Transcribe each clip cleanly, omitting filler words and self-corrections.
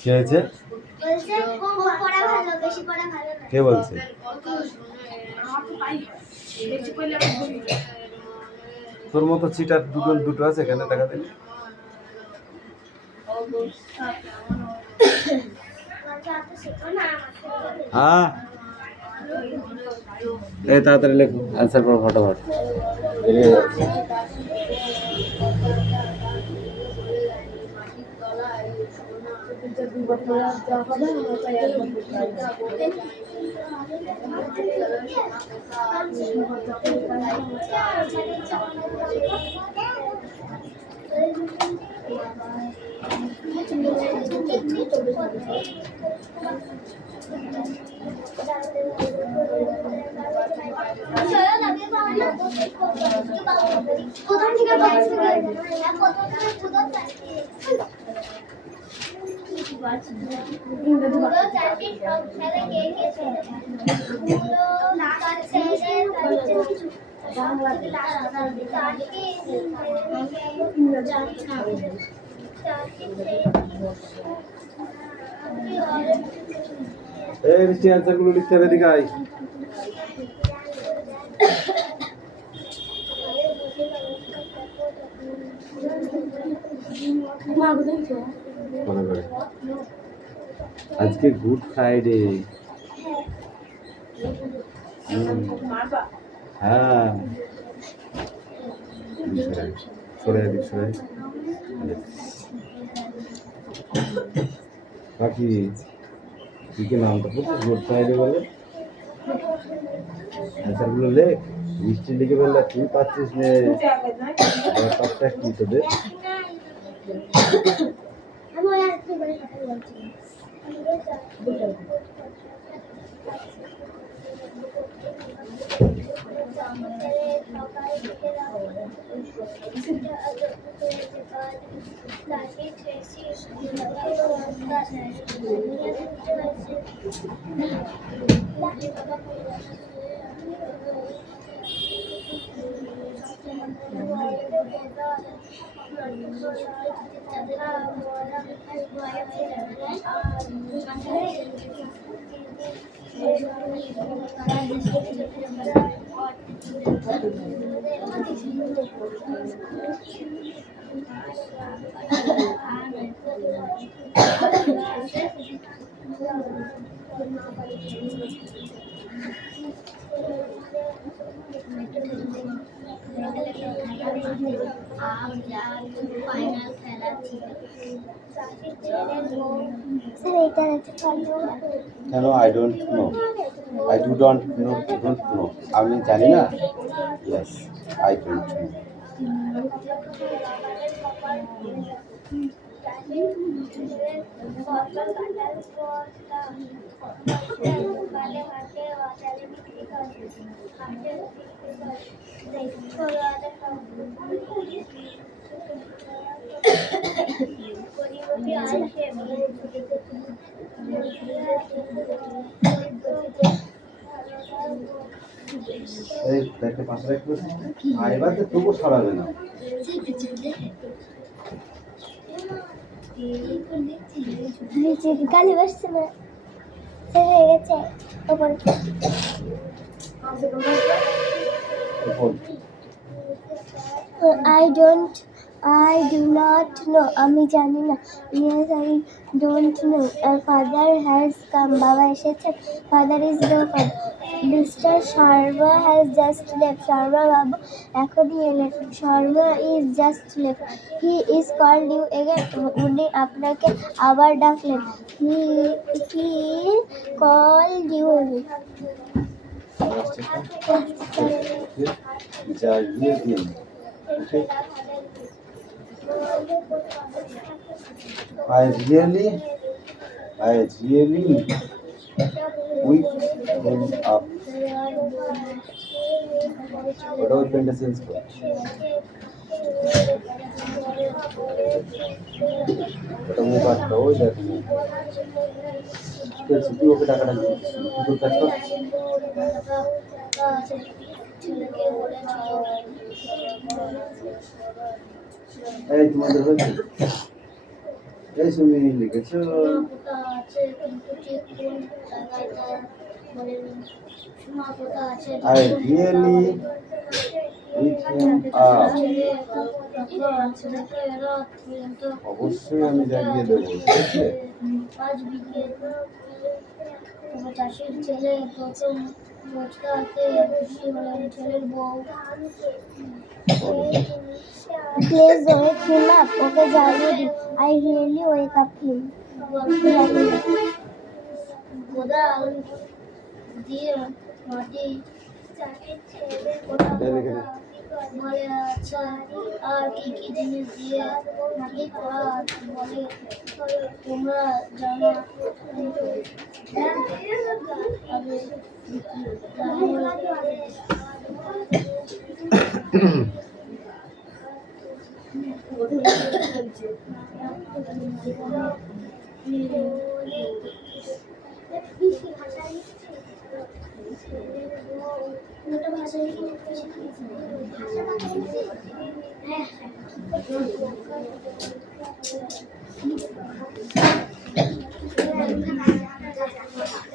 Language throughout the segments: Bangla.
কি হয়েছে? কে বলছে? তোর মতো চিটার দুটো আছে এখানে, দেখা দিন। হ্যাঁ, এই তাড়াতাড়ি লেখো, অ্যান্সার করো ফটাফট। এই মিষ্টি অ্যান্সার গুলো লিখতে হবে, এদিকে আয়। আজকে গুড ফ্রাইডে। হ্যাঁ, বাকি তুই কি নামটা পড়ছিস গুড ফ্রাইডে বলে? অ্যান্সার গুলো লেখ, মিষ্টি লিখে বললে তুই পাচ্ছিস নে। ব্যাপারটা কি তোদের? কেন? I don't know, I do don't know, don't know, আমি জানি না। Yes, I don't know. এই দেখতে পাশে রাখতে আইবার তো তবু সরাবে না। গালি বসছে না, হয়ে গেছে। I do not know. আমি জানি না। Yes, I don't know. Father has come. বাবা এসেছে। Father is the father. Mr. Sharma has just left. Sharma বাবু এখনই এলেন। Sharma is just left. He is called you again. উনি আপনাকে আবার ডাকলেন। He called you again. I really wake him up. What was the sentence? তুমি পারতো ওই দেখো তুই ওকে টাকাটা দিবি, তুই কাজ কর। ছেলেকে বলেছিল এই তোমাদের হয়েছে এই তুমি লিখেছো পোতা আছে কিন্তু ঠিক কোন জায়গায় তা বলেনি সোনা পোতা আছে I really with him অবশ্যই আমি জানিয়ে দেবো ঠিক আছে আজ বিকেল চাষির ছেলে প্রথম রোজগারতে খুশি হলেন ছেলের বউ Please wake him up. Okay, Jaludi. I really wake up him. কোদাল দিয়ে মাটি বলে আচ্ছা আর কি কি জিনিস দিয়ে মাটি করা বলে তোমরা জানো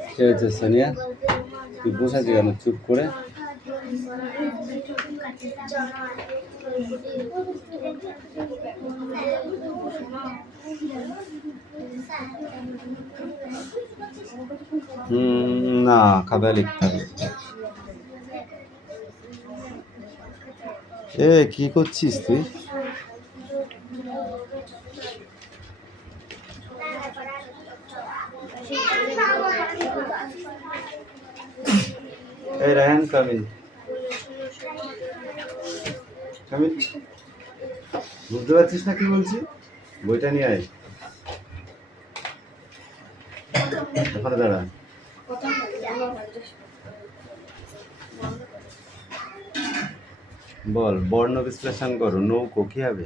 কি হয়েছে সোনিয়া তুই বসে আছিস কেন চুপ করে না খাতায় লিখতে হবে কি করছিস তুই এই রায়হান কামিন বুঝতে পারছিস না কি বলছি বইটা নিয়ে আয় ওখানে দাঁড়া বল বর্ণ বিশ্লেষণ করো নৌকো কি হবে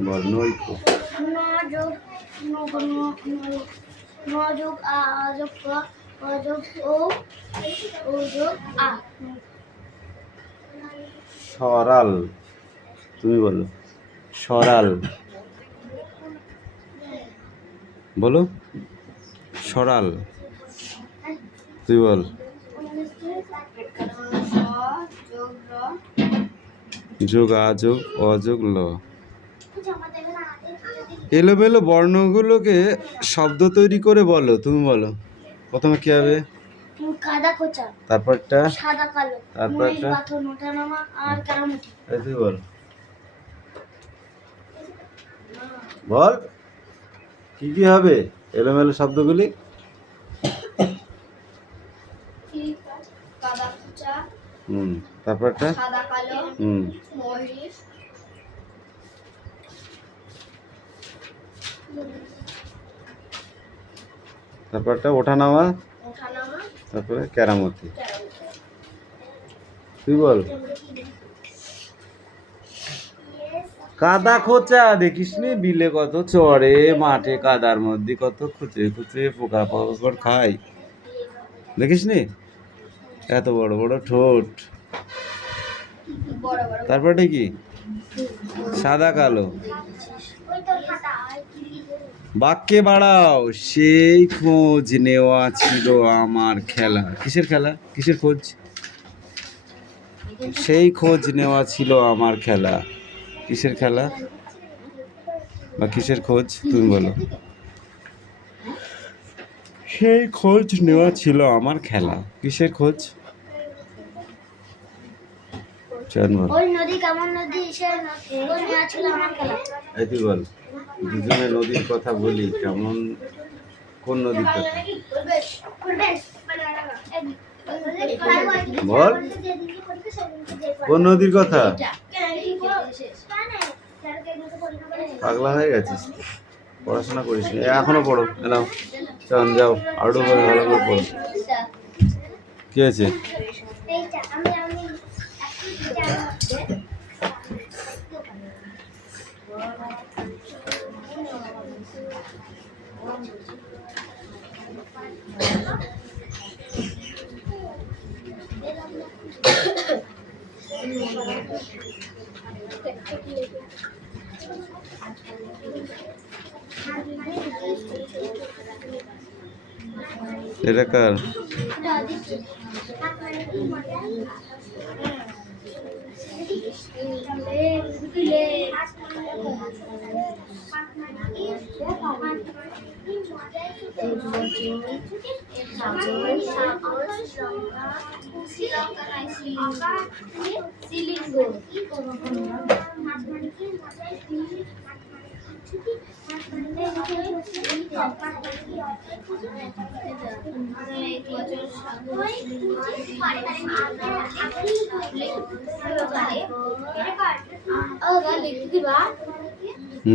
বল নৌকো সরাল তুমি বলো সরাল বলো সরাল তুই বল যোগ আযোগ অযোগ ল এলোমেলো বর্ণগুলোকে শব্দ তৈরি করে বলো তুমি বলো প্রথমে কি হবে কাদা কোচা তারপরটা সাদা কালো তারপরটা পাথর নোটানামা আর কারামুটি এই তুই বল বল কি কি হবে এলোমেলো শব্দগুলি কাদা কোচা তারপরটা সাদা কালো মহিষ তারপরটা ওঠানামা তারপরে কেরামতি তুই বল কাদা খোঁচা দেখিস নি বিলে কত চড়ে মাঠে কাদার মধ্যে কত খুঁচে খুঁচে পোকা পাকড় খায় দেখিস নি এত বড় বড় ঠোঁট তারপরে কি সাদা কালো বাক্যে বাড়াও সেই খোঁজ নেওয়া ছিল আমার খেলা কিসের খেলা কিসের খোঁজ সেই খোঁজ নেওয়া ছিল আমার খেলা কিসের খেলা বা কিসের খোঁজ তুমি বলো সেই খোঁজ নেওয়া ছিল আমার খেলা কিসের খোঁজ এই তুই বল দুজনে নদীর কথা বলি কেমন কোন নদীর কথা বল কোন নদীর কথা পাগলা হয়ে গেছিস পড়াশোনা করিস না এখনো পড়ো এলাম চল যাও আরো ভালো করে পড়ো কি আছে এটা কার?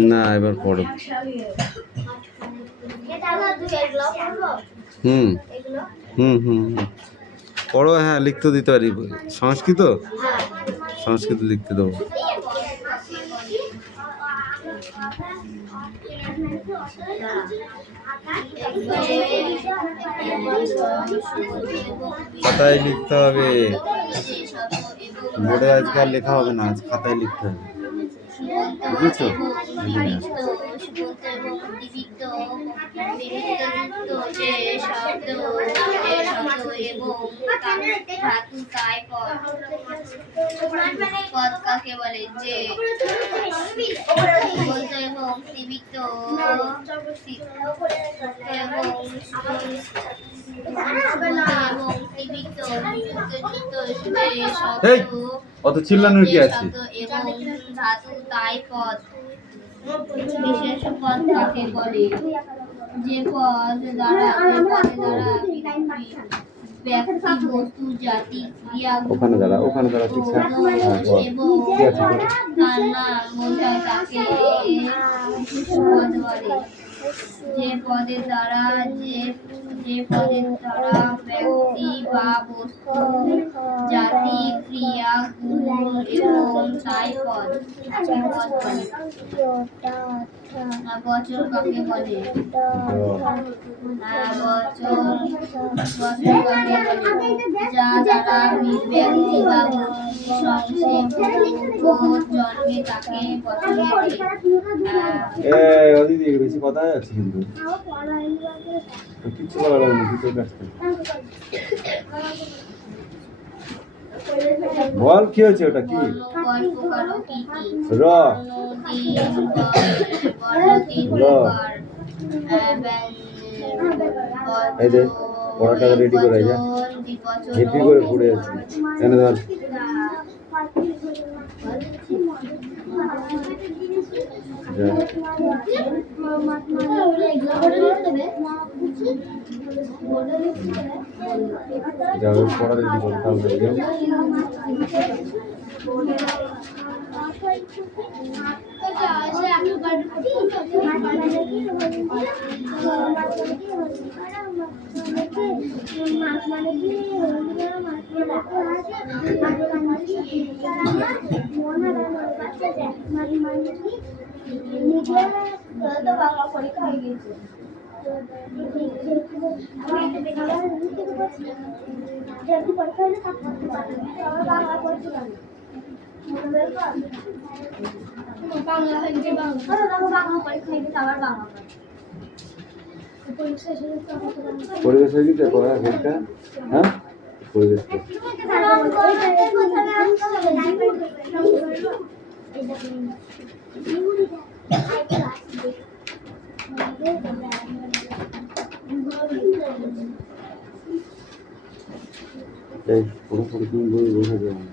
না, এবার পড়ো। হুম হুম হুম হুম পড়ো। হ্যাঁ, লিখতে দিতে পারি। সংস্কৃত, সংস্কৃত লিখতে দেবো। খাতায় লিখতে হবে, বোর্ডে আজকে আর লেখা হবে না, আজ খাতায় লিখতে হবে, বুঝেছো? পদ কাকে বলে? যে বলতে এবং জীবিত এই, অত চিল্লানোর কি আছে? এবং ধাতু তাই পদ। বিশেষ পদ কাকে বলে? যে পদ দ্বারা ব্যক্তি, বস্তু, জাতি, ক্রিয়া ওখানে দাঁড়া ঠিক আছে। এবং তার নাম বোঝায় তাকে বিশেষ পদ বলে। যে পদের দ্বারা ব্যক্তি বা বস্তু, জাতি, ক্রিয়া, গুণ এবং তাই পদ বলে। বচন কাকে বলে? বচন কাকে বলে? যা দ্বারা ব্যক্তি বা বস্তু সংক্ষেপ জন্মে তাকে বচন বলে। দিদি বেশি কথা আছে কিন্তু কিচ্ছু বলা লাগবে না, দুটোর কাছ থেকে বল কি হয়েছে? ওটা কি? র এই যে পড়াটা রেডি করে যা, হেপি করে পড়ে আছে। এনে ধর। যাও পড়া রেডি করো তাহলে। বাংলা পরীক্ষা হয়ে গেছে। বাংলা হয়ে গেছে, বাংলা পরীক্ষা হয়ে গেছে, আবার বাংলা পরিবেশ হয়ে গেছে পরীক্ষা। হ্যাঁ, পরিবেশ এই পুরোপুরি তুমি বই বোঝা যাবে না।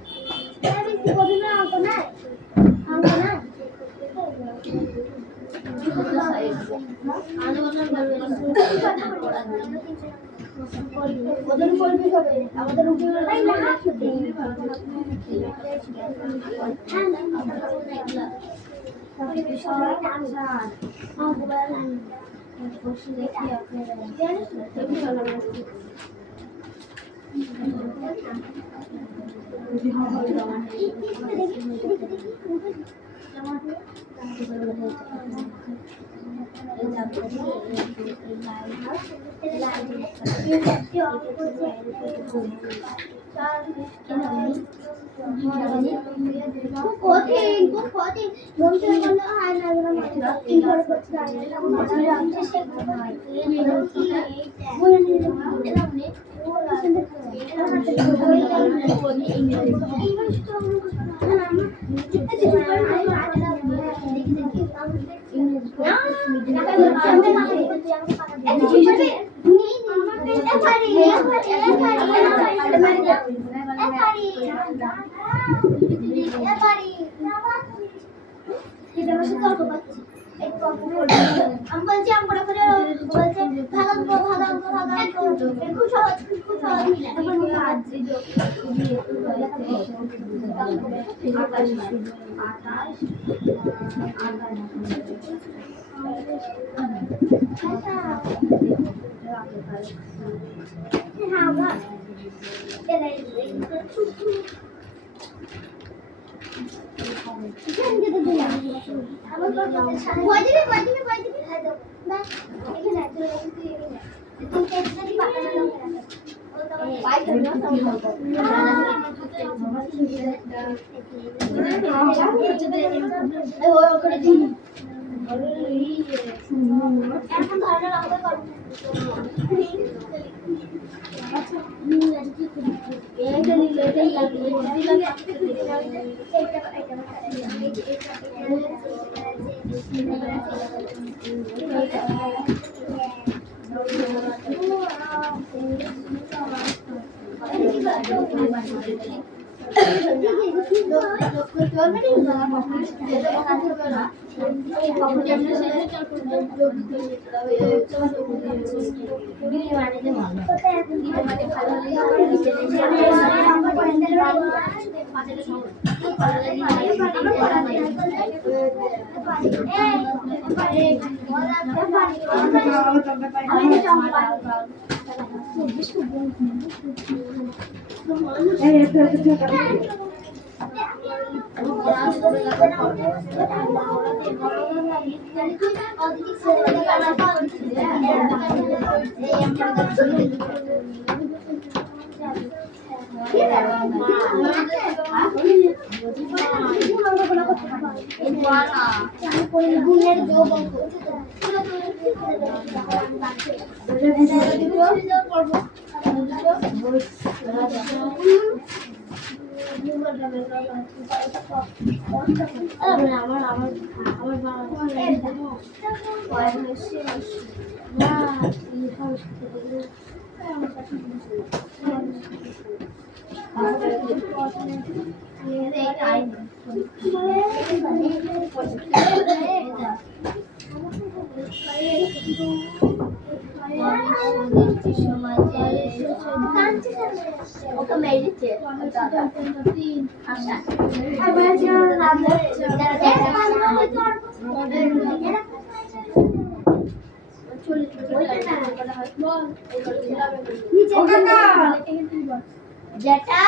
যেটা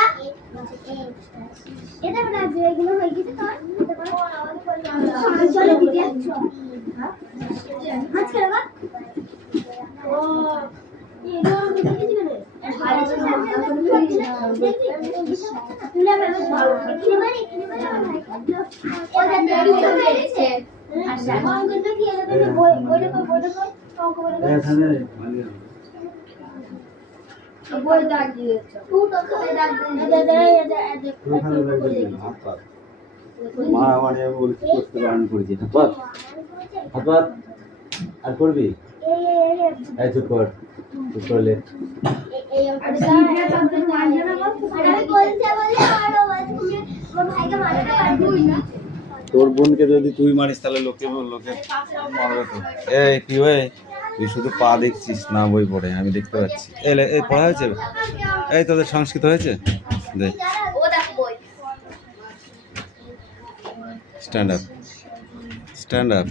এটা না যেগুলো হয়ে গেছে তোর চলে দিদি আজকে বাবা ও এটা দেখেছি না তুলে আমি ভালো এখানে মানে ওটা দেরি হয়ে গেছে আচ্ছা অঙ্কটা কি এলাকা বইটা অঙ্ক বলে এখানে বই দাগ দিয়েছো তুই তো করে দাগ দিয়ে মারামারি আমি বলছি করতে বারণ করেছি হাত পাত আর করবি এই চুপ কর চুপ করলে এই অঙ্কটা আমি বলছি বলে আর তুমি আমার ভাইকে মারতে পারবি না তোর বোনকে যদি তুই মারিস তাহলে লোকে মারবে তো এই কি হয় তুই শুধু পা দেখছিস না বই পড়ে আমি দেখতে পাচ্ছি এই পড়া হয়েছে এই তোদের সংস্কৃত হয়েছে দেখ ও দেখো বই স্ট্যান্ড আপ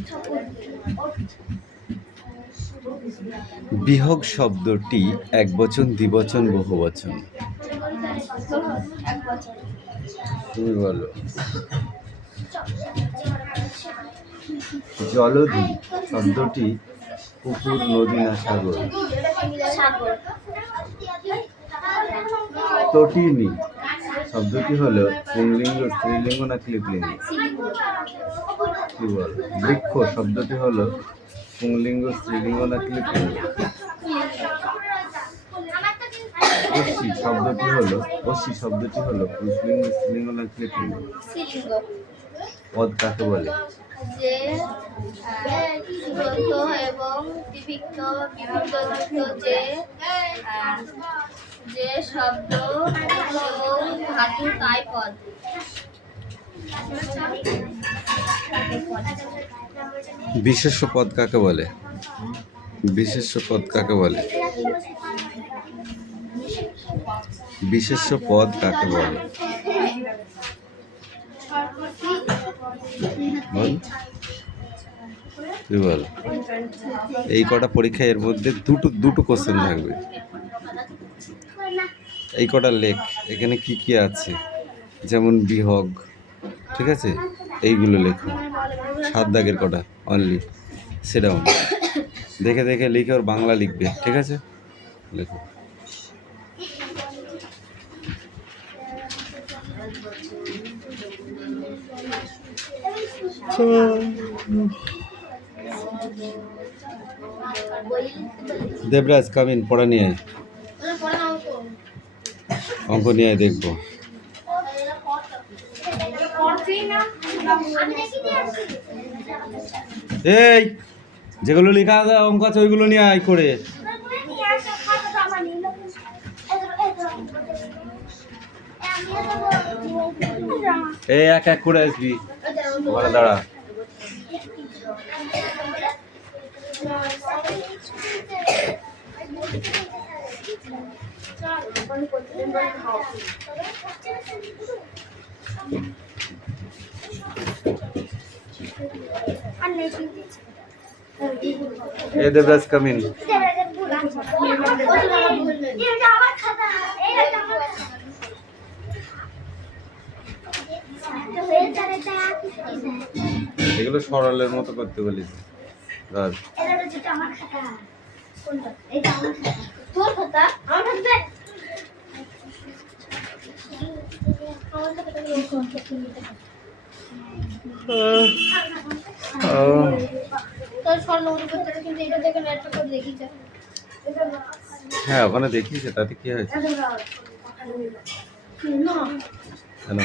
বিহগ শব্দটি একবচন দ্বিবচন বহুবচন তুমি বলো জলধি শব্দটি পুকুর, নদী না সাগর? সাগর। তটিনী শব্দটি হলো পুংলিঙ্গ, স্ত্রীলিঙ্গ না ক্লিবলিঙ্গ? কি বল? বৃক্ষ শব্দটি হলো পুংলিঙ্গ, স্ত্রীলিঙ্গ না ক্লিবলিঙ্গ? অসি শব্দটি হলো পুংলিঙ্গ, স্ত্রীলিঙ্গ না ক্লিবলিঙ্গ? স্ত্রীলিঙ্গ। পদ কাকে বলে? যে যৌথ এবং বিভিন্ন যুক্ত যে শব্দ এবং ধাতু তাই পদ। বিশেষ্য পদ কাকে বলে? বিশেষ্য পদ কাকে বলে? বিশেষ্য পদ কাকে বলে? বল, তুই বল। এই কটা পরীক্ষা, এর মধ্যে দুটো কোশ্চেন থাকবে। এই কটা লেখ, এখানে কি কি আছে, যেমন বিহগ, ঠিক আছে, এইগুলো লেখো। 7 দাগের কটা অনলি, সেটাও দেখে দেখে লিখে ওর বাংলা লিখবে, ঠিক আছে, লেখো। দেবরাজ কামিন, পড়া নিয়ে আয়, অঙ্ক নিয়ে আয়, দেখবো। এই যেগুলো লেখা আছে অঙ্ক আছে ওইগুলো নিয়ে আয় করে। এই এক এক করে আসবি, ওখানে দাঁড়া। এ দেবরাজ কামিন। এগুলো সরলের মতো করতে বলিস রাজ। হ্যাঁ ওখানে দেখিয়েছে, তাতে কি হয়েছে? কেন?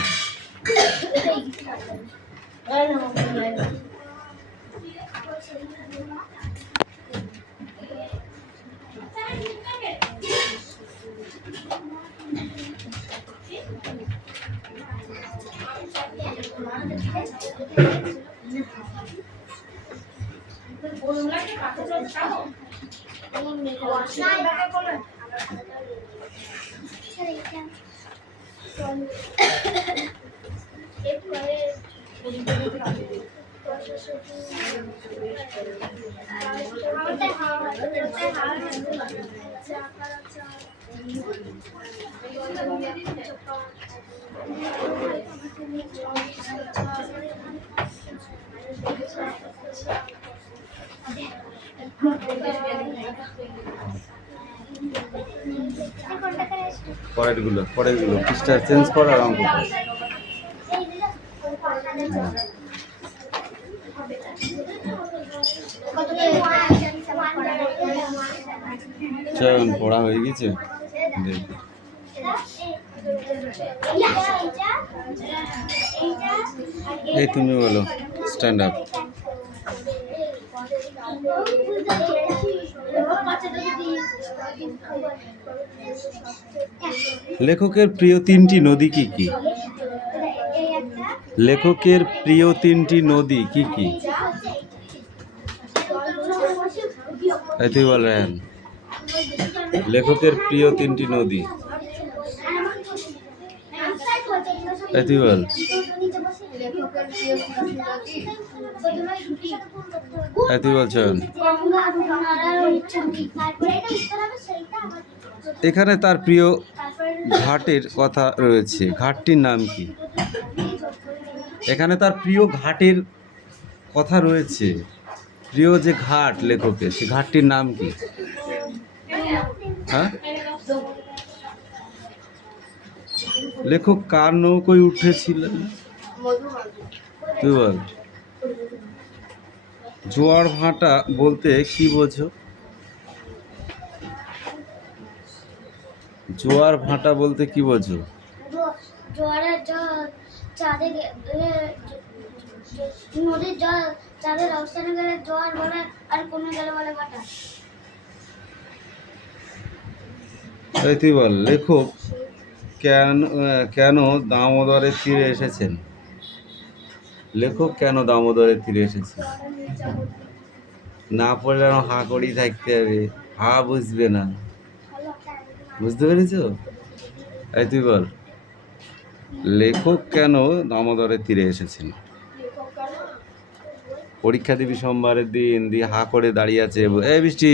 পরেরগুলো পৃষ্ঠা চেঞ্জ কর আর অঙ্ক কর। চয়ন পড়া হয়ে গেছে, দেখ। এই তুমি বলো, স্ট্যান্ড আপ। লেখকের প্রিয় 3টি নদী কি কি? লেখকের প্রিয় 3টি নদী কি কি? এই তুই বল রায়হান, লেখকের প্রিয় 3টি নদী। এই তুই বল। এই তুই বল চয়ন। এখানে তার প্রিয় ঘাটের কথা রয়েছে, ঘাটটির নাম কি? এখানে তার প্রিয় ঘাটের কথা রয়েছে, প্রিয় যে ঘাট লেখকের, সে ঘাটটির নাম কি? হ্যাঁ, লেখক কার নৌকোয় উঠেছিলেন? তুই বল। জোয়ার ভাটা বলতে কি বোঝো? জোয়ার ভাটা বলতে কি বোঝো? জোয়ারের জল চাঁদে নদীর জল চাঁদের অবস্থানে গেলে জোয়ার বলে, আর কোনো গেলে বলে ভাটা। তাই তুই বল, লেখক কেন কেন দামোদরের তীরে এসেছেন? লেখক কেন দামোদরের তীরে এসেছেন? না পড়লে আমার হা করেই থাকতে হবে, হা বুঝবে না। বুঝতে পেরেছো? তাই তুই বল, লেখক কেন দামোদরের তীরে এসেছেন? পরীক্ষা দিবি সোমবারের দিন, দিয়ে হা করে দাঁড়িয়ে আছে। এই বৃষ্টি,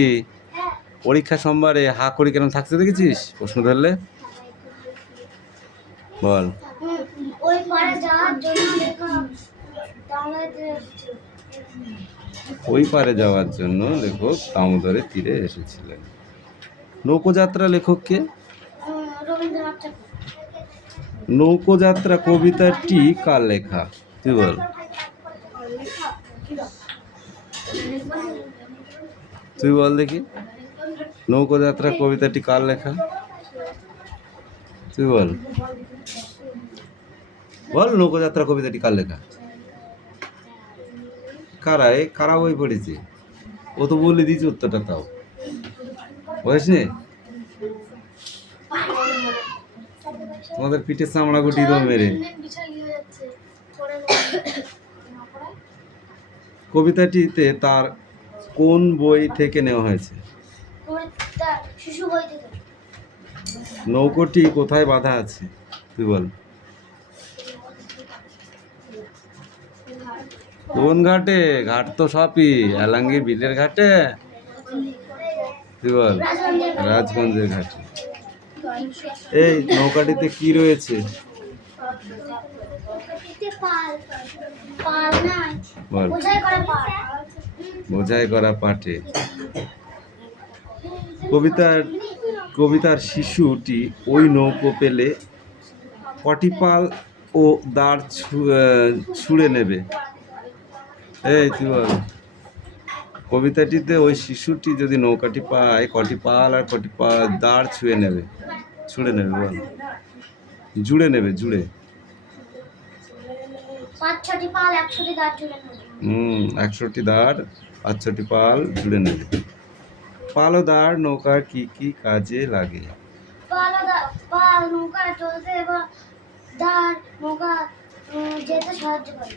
পরীক্ষা সোমবারে হা করে কেন থাকতে দেখেছিস প্রশ্ন ধরলে? বল। ওই পারে যাওয়ার জন্য লেখক দামোদরের তীরে এসেছিল। ওই পারে যাওয়ার জন্য লেখক দামোদরের তীরে এসেছিলেন। নৌকোযাত্রা লেখককে? রবীন্দ্রনাথ ঠাকুর। নৌকোযাত্রা কবিতাটি কার লেখা? তুই বল। তুই বল দেখি, নৌকোযাত্রা কবিতাটি কার লেখা? তুই বল, বল নৌকোযাত্রা কবিতাটি কার লেখা? কারা বই পড়েছে? ও তো বলে দিয়েছে উত্তরটা, তাও বয়স নেই। তোমাদের পিঠে চামড়া গুটি তো মেরে। কবিতাটিতে তার কোন বই থেকে নেওয়া হয়েছে? শিশু বই থেকে। নৌকোটি কোথায় বাঁধা আছে? তুই বল। কোন ঘাটে? ঘাট তো সবই, এলাঙ্গি বিলের ঘাটে। তুই বল। রাজগঞ্জের ঘাটে। এই নৌকাটিতে কি রয়েছে? বল। বোঝাই করা পাটে। কবিতার শিশুটি ওই নৌকো পেলে কটি পাল ও দাঁড় ছুঁড়ে নেবে? এই তুই বল, কবিতাটিতে ওই শিশুটি যদি নৌকাটি পায়, কটি পাল আর কটি দাঁড় ছুঁড়ে নেবে? বল। জুড়ে নেবে, জুড়ে। 5-6টি পাল 100টি দাঁড় জুড়ে নেবে। 100টি দাঁড় 5-6টি পাল জুড়ে নেবে। পাল ও দাঁড় নৌকার কি কি কাজে লাগে? পাল নৌকা চলতে এবং দাঁড় নৌকা যেতে সাহায্য করে।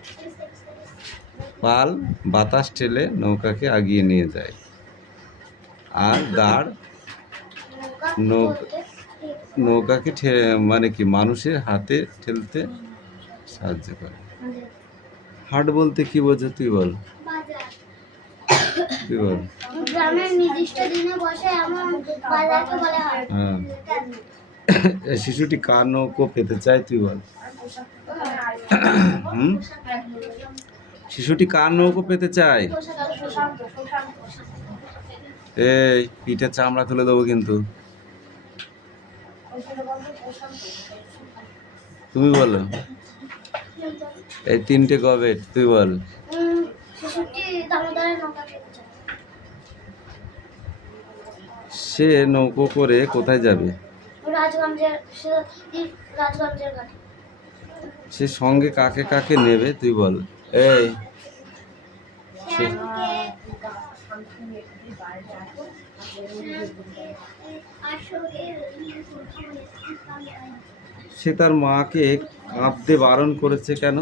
পাল বাতাস ঠেলে নৌকাকে আগিয়ে নিয়ে যায়, আর দাঁড় নৌকাকে মানে কি মানুষের হাতে ঠেলতে সাহায্য করে। হাট বলতে কি বোঝো? তুই বল। তুই বল। গ্রামের নির্দিষ্ট দিনে বসে এমন বাজারকে বলে হাট। হ্যাঁ, শিশুটি কার নৌকো পেতে চায়? তুই বল। শিশুটি কার নৌকো পেতে চায়? এই পিঠের চামড়া তুলে দেবো কিন্তু। তুমি বলো, এই 3টে কবে? তুই বল। সে নৌকো করে কোথায় যাবে? রাজগঞ্জের ঘাটে। সে সঙ্গে কাকে কাকে নেবে? তুই বল। এই সে তার মাকে কাঁদতে বারণ করেছে কেন?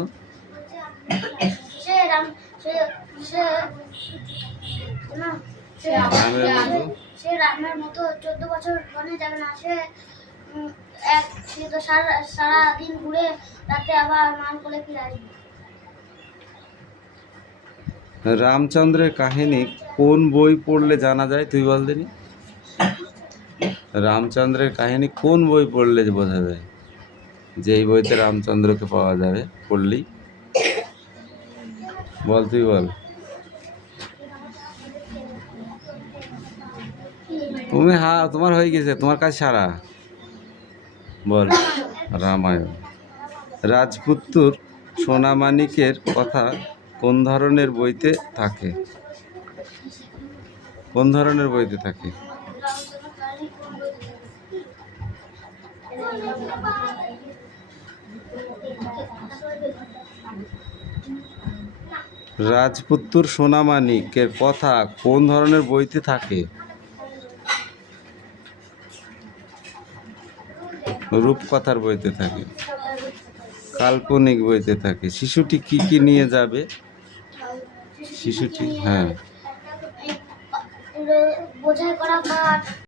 সে রামের মতো 14 বছর বনে যাবে না। সে তো সারা দিন ঘুরে রাতে আবার মান কোলে ফিরে আসবে। রামচন্দ্রের কাহিনী কোন বই পড়লে জানা যায়? তুই বল দিনি। রামচন্দ্রের কাহিনী কোন বই পড়লে বোঝা যায় যে এই বইতে রামচন্দ্রকে পাওয়া যাবে? পড়লি বল, তুই বল। তোমার হয়ে গেছে, তোমার কাজ সারা। বল। রামায়ণ। রাজপুত্তুর সোনামানিকের কথা কোন ধরনের বইতে থাকে? কোন ধরনের বইতে থাকে? রাজপুত্তুর সোনামানিকের কথা কোন ধরনের বইতে থাকে? রূপকথার বইতে থাকে, কাল্পনিক বইতে থাকে। শিশুটি কি কি নিয়ে যাবে? শিশুটি, হ্যাঁ। বোঝাই করা কাঠ।